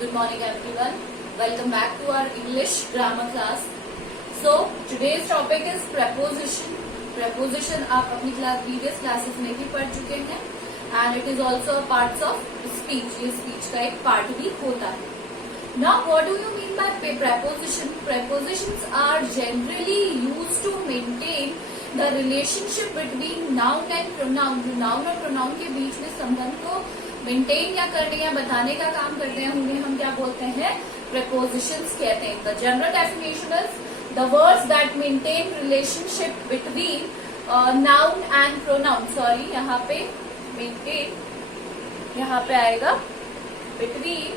Good morning everyone. Welcome back to our English grammar class. So today's topic is preposition. Preposition आप अपनी previous classes में भी पढ़ चुके हैं and it is also a part of speech. ये speech का एक part भी होता है. Now what do you mean by preposition? Prepositions are generally used to maintain the relationship between noun and pronoun. जो noun और pronoun के बीच में संबंध को मेंटेन या करने या बताने का काम करते हैं उन्हें हम क्या बोलते हैं? Prepositions कहते हैं. The general definition is the words that maintain relationship between noun and pronoun. Sorry, यहाँ पे maintain, यहाँ पे आएगा between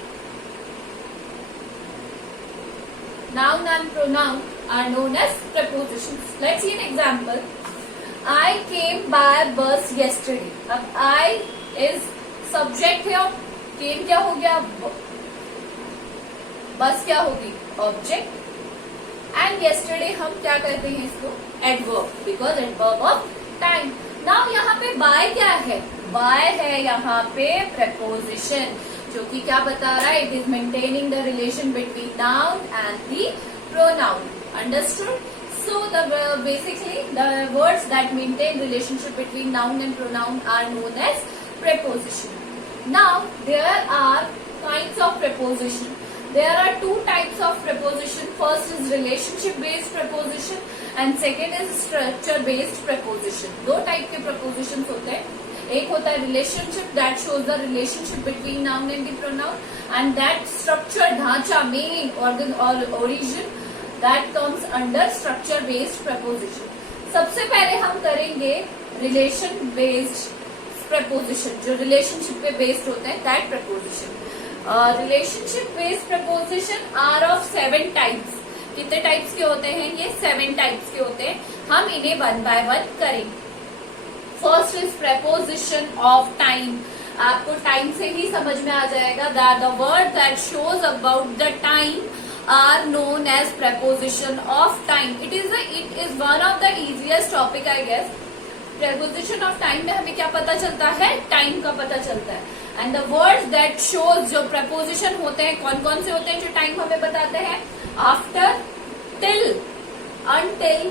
noun and pronoun are known as prepositions. Let's see an example. I came by bus yesterday. अब I is subject है और केम क्या हो गया? बस क्या होगी? ऑब्जेक्ट. एंड यस्टरडे हम क्या करते हैं इसको? Adverb, because adverb of time. Now यहाँ पे बाय क्या है? बाय है यहाँ पे preposition, जो कि क्या बता रहा है? It is maintaining the relation between noun and the pronoun. Understood? So basically the words that maintain relationship between noun and pronoun are known as preposition. Now there are kinds of preposition. There are two types of preposition. First is relationship based preposition and second is structure based preposition. दो type के prepositions होते हैं. एक होता है relationship that shows the relationship between noun and the pronoun and that structure ढांचा meaning organ or origin that comes under structure based preposition. सबसे पहले हम करेंगे relation based preposition, जो relationship पे based होते हैं, that preposition. Relationship based preposition are of 7 types. कितने types के होते हैं? ये 7 types के होते हैं. हम इन्हें one by one करेंगे. First is preposition of time. आपको time से ही समझ में आ जाएगा that the word that shows about the time are known as preposition of time. It is one of the easiest topic I guess. Preposition of time में हमें क्या पता चलता है? टाइम का पता चलता है. And the words that shows, जो preposition होते हैं कौन कौन से होते हैं जो टाइम हमें बताते हैं? After, till, until,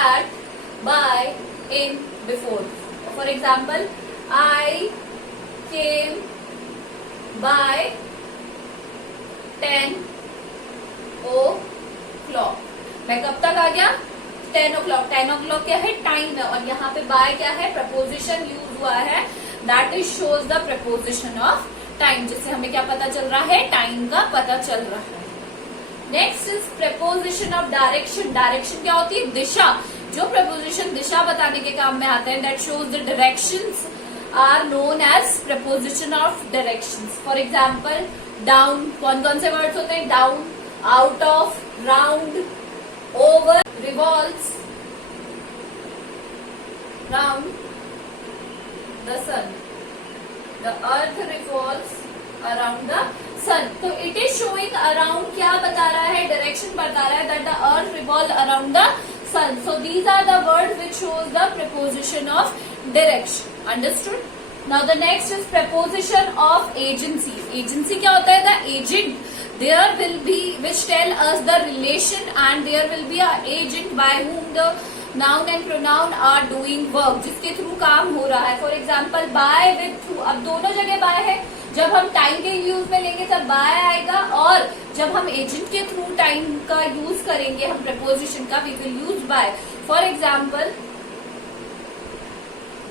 at, by, in, before. For example I came by 10 o'clock. मैं कब तक आ गया? 10 o'clock. 10 o'clock क्या है? टाइम है. और यहाँ पे बाय क्या है? प्रपोजिशन यूज हुआ है. That is shows the preposition of time, जिससे हमें क्या पता चल रहा है? टाइम का पता चल रहा है. Next is preposition of direction. Direction क्या होती है? दिशा. जो प्रपोजिशन दिशा बताने के काम में आते हैं that shows the directions are known as preposition of directions. For example down. कौन कौन से वर्ड्स होते हैं? Down, out of, round, over, revolves round the sun. The earth revolves around the sun. तो it is showing around क्या बता रहा है? डायरेक्शन बता रहा है that the earth revolves around the sun. So these are the words which shows the preposition of direction. Understood? Now the next is preposition of agency. Agency क्या होता है? The agent. There will be which tell us the relation and there will be a agent by whom the noun and pronoun are doing work, जिसके through काम हो रहा है. For example bye with through. अब दोनों जगह bye है. जब हम टाइम के यूज में लेंगे तब बाय आएगा और जब हम एजेंट के थ्रू टाइम का यूज करेंगे हम प्रपोजिशन का, we will use by. For example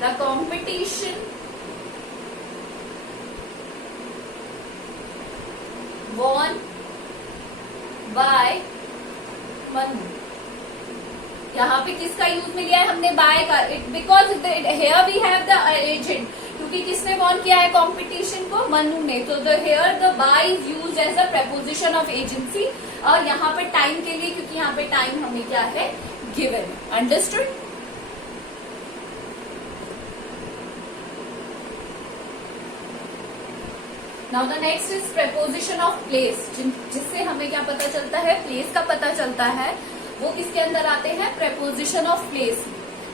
the competition won by Manu. यहाँ पे किसका यूज में लिया है हमने? बाय का. Because here we have the agent. क्योंकि किसने वॉन किया है कॉम्पिटिशन को? मनु ने. तो here the by is used as a preposition of agency. और यहाँ पे टाइम के लिए, क्योंकि यहाँ पे टाइम हमें क्या है? given. Understood? Now the next is preposition of place, जिससे हमें क्या पता चलता है? प्लेस का पता चलता है. वो किसके अंदर आते हैं? preposition of place.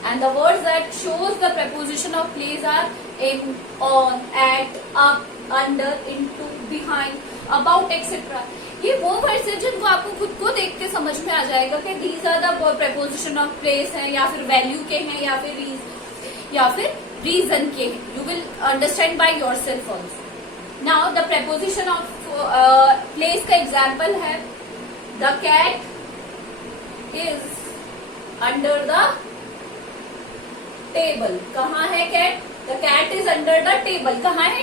And the words that shows the preposition of place are in, on, at, up, under, into, behind, about etcetera. ये वो वर्ड्स है जिनको आपको खुद को देख के समझ में आ जाएगा कि these are the preposition of place है, या फिर वैल्यू के हैं, या फिर रीजन के हैं। You will understand by yourself also. Now the preposition of place का एग्जाम्पल है the cat is under the table. कहाँ है cat? The cat is under the table. कहाँ है?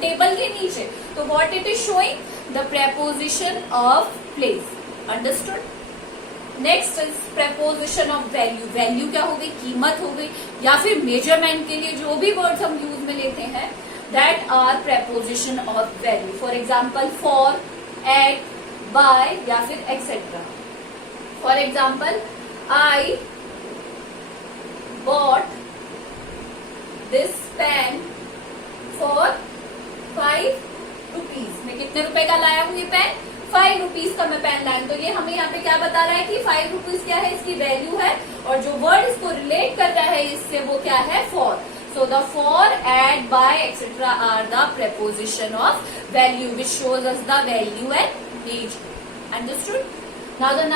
टेबल के नीचे। तो what it is showing? The preposition of place. Understood? Next is preposition of value. Value क्या हो गई? कीमत हो गई, या फिर मेजरमेंट के लिए जो भी वर्ड्स हम यूज में लेते हैं, that are preposition of value. For example for, at, by, या फिर etcetera. For example I bought this pen for 5 rupees। मैं कितने रुपए का लाया हूँ ये पेन? 5 रुपीज का मैं पेन लाया। तो ये हमें यहाँ पे क्या बता रहा है कि 5 रुपीज क्या है? इसकी वैल्यू है, और जो वर्ड इसको रिलेट कर रहा है इससे वो क्या है? For. So the for, at, by, etcetera are the preposition of value which shows us the value and as. Understood? Now the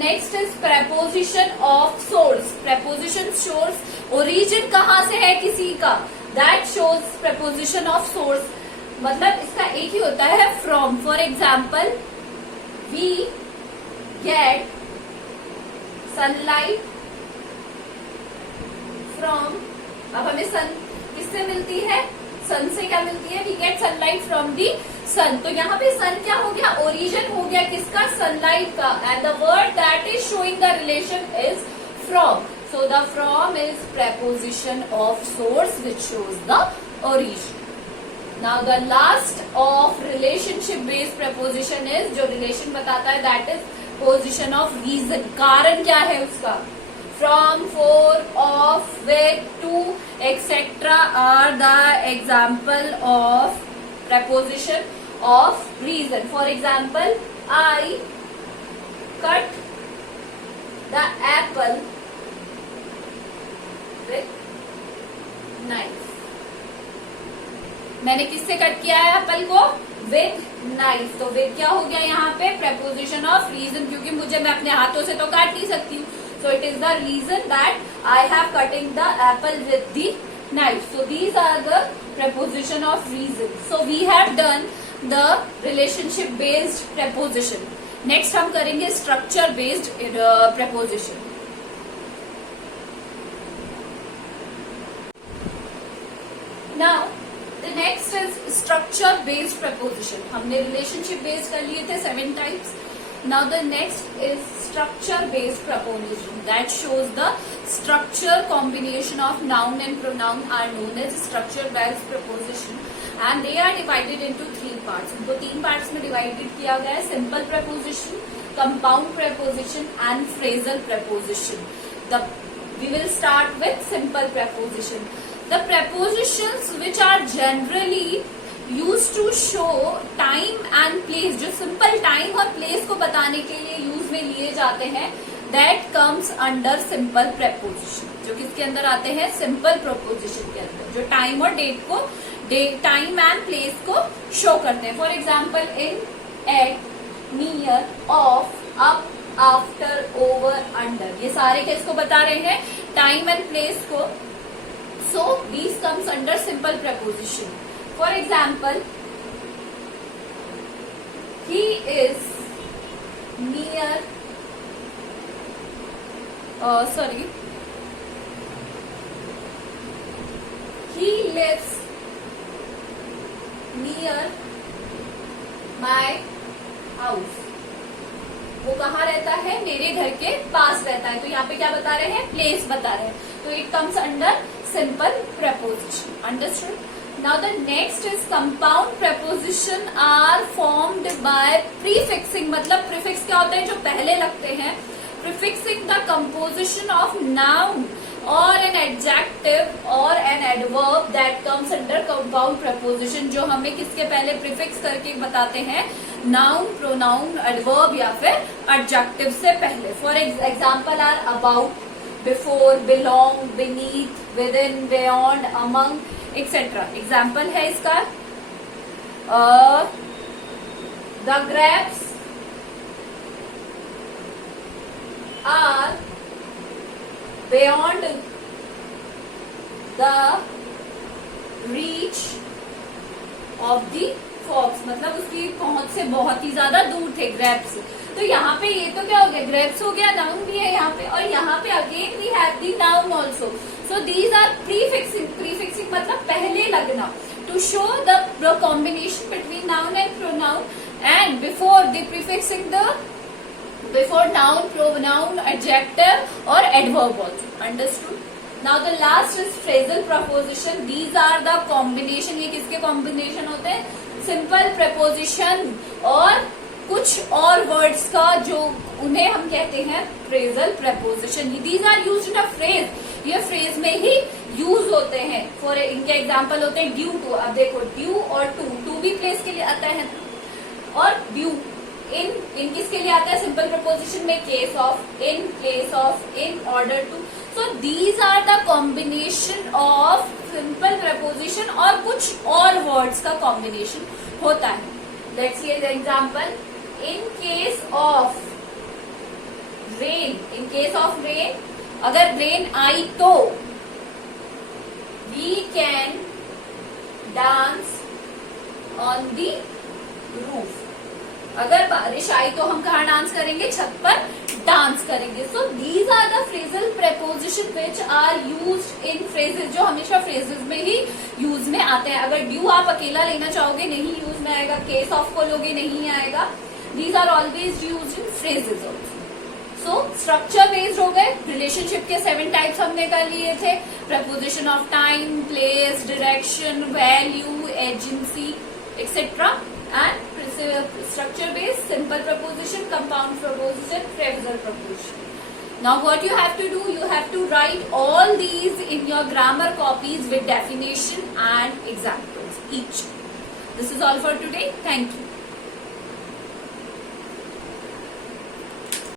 next is preposition of source. Preposition shows origin कहाँ से है किसी का, that shows preposition of source। मतलब इसका एक ही होता है from। For example, we get sunlight from। अब हमें सन किससे मिलती है? सन से क्या मिलती है? We get sunlight from the sun. तो यहाँ पे सन क्या हो गया? ओरिजिन हो गया किसका? सनलाइट का। And the word that is showing the relation is from. So the from is preposition of source which shows the origin. Now the last of relationship based preposition is, जो relation बताता है, that is position of reason. कारण क्या है उसका? From, for, of, with, to, etc. are the example of preposition of reason. For example, I cut the apple with knife। मैंने किससे cut किया है एप्पल को? With knife. तो विद क्या हो गया यहाँ पे? प्रेपोजिशन ऑफ रीजन, क्योंकि मुझे, मैं अपने हाथों से तो काट नहीं सकती हूँ। So it is the reason that I have cutting the apple with the knife. So these are the preposition of reason. So we have done the relationship based preposition. Next हम करेंगे structure based preposition. Now the next is structure based preposition. हमने relationship based कर लिए थे 7 types. Now the next is structure based preposition that shows the structure combination of noun and pronoun are known as structure based preposition, and they are divided into 3 parts. इनको 3 parts में divided किया गया है: simple preposition, compound preposition and phrasal preposition. We will start with simple preposition. The prepositions which are generally used to show time and place, जो simple time और place को बताने के लिए यूज में लिए जाते हैं, that comes under simple preposition। जो किसके अंदर आते हैं? simple preposition के अंदर, जो time और date को, time and place को show करते हैं। For example, in, at, near, off, up, after, over, under, ये सारे किसको बता रहे हैं? time and place को। So these comes under simple preposition. For example, he is near, he lives near my house। वो कहाँ रहता है? मेरे घर के पास रहता है। तो यहाँ पे क्या बता रहे हैं? प्लेस बता रहे हैं। तो it comes under simple preposition। Understood? Now the next is compound preposition are formed by prefixing। मतलब prefix क्या होता है? जो पहले लगते हैं। Prefixing the composition of noun or an adjective or an adverb that comes under compound preposition, जो हमें किसके पहले prefix करके बताते हैं? noun, pronoun, adverb या फिर adjective से पहले। For example are about, before, belong, beneath, within, beyond, among, etc. Example है इसका The grapes are beyond the reach of the fox, मतलब उसकी पहुंच से बहुत ही ज्यादा दूर थे ग्रेप्स। तो यहाँ पे ये तो क्या हो गया, ग्रेप्स हो गया, नाउन भी है यहाँ पे, और यहाँ पे again we have the noun also. So these are prefixing, prefixing मतलब पहले लगना, to show the combination between noun and pronoun, and before the prefixing the before noun, pronoun, adjective और adverb also. Understood? Now the last is phrasal preposition. These are the combination, ये किसके combination होते हैं, simple preposition और कुछ और words का, जो उन्हें हम कहते हैं phrasal preposition. These are used in a phrase, ये फ्रेज में ही यूज होते हैं। फॉर इनके एग्जांपल होते हैं ड्यू टू, अब देखो ड्यू और टू भी प्लेस के लिए आता है, और ड्यू इन किसके लिए आता है, सिंपल प्रपोजिशन में, case of, in case of, in order to. So these are the combination of simple preposition और कुछ और वर्ड्स का कॉम्बिनेशन होता है। Let's see the example. In case of rain, in case of rain, अगर rain आई तो we can dance on the roof. अगर बारिश आई तो हम कहाँ डांस करेंगे, छत पर डांस करेंगे। So these are the phrasal preposition which are used in phrases, जो हमेशा फ्रेजेस में ही यूज में आते हैं। अगर ड्यू आप अकेला लेना चाहोगे नहीं यूज में आएगा, केस ऑफ को लोगे नहीं आएगा। These are always used in phrases also. So structure based हो गए, रिलेशनशिप के 7 टाइप्स हमने कर लिए थे, preposition of time, place, direction, value, agency etcetera, and structure based, simple proposition, compound proposition, phrasal proposition. Now what you have to do, you have to write all these in your grammar copies with definition and examples each. This is all for today. Thank you.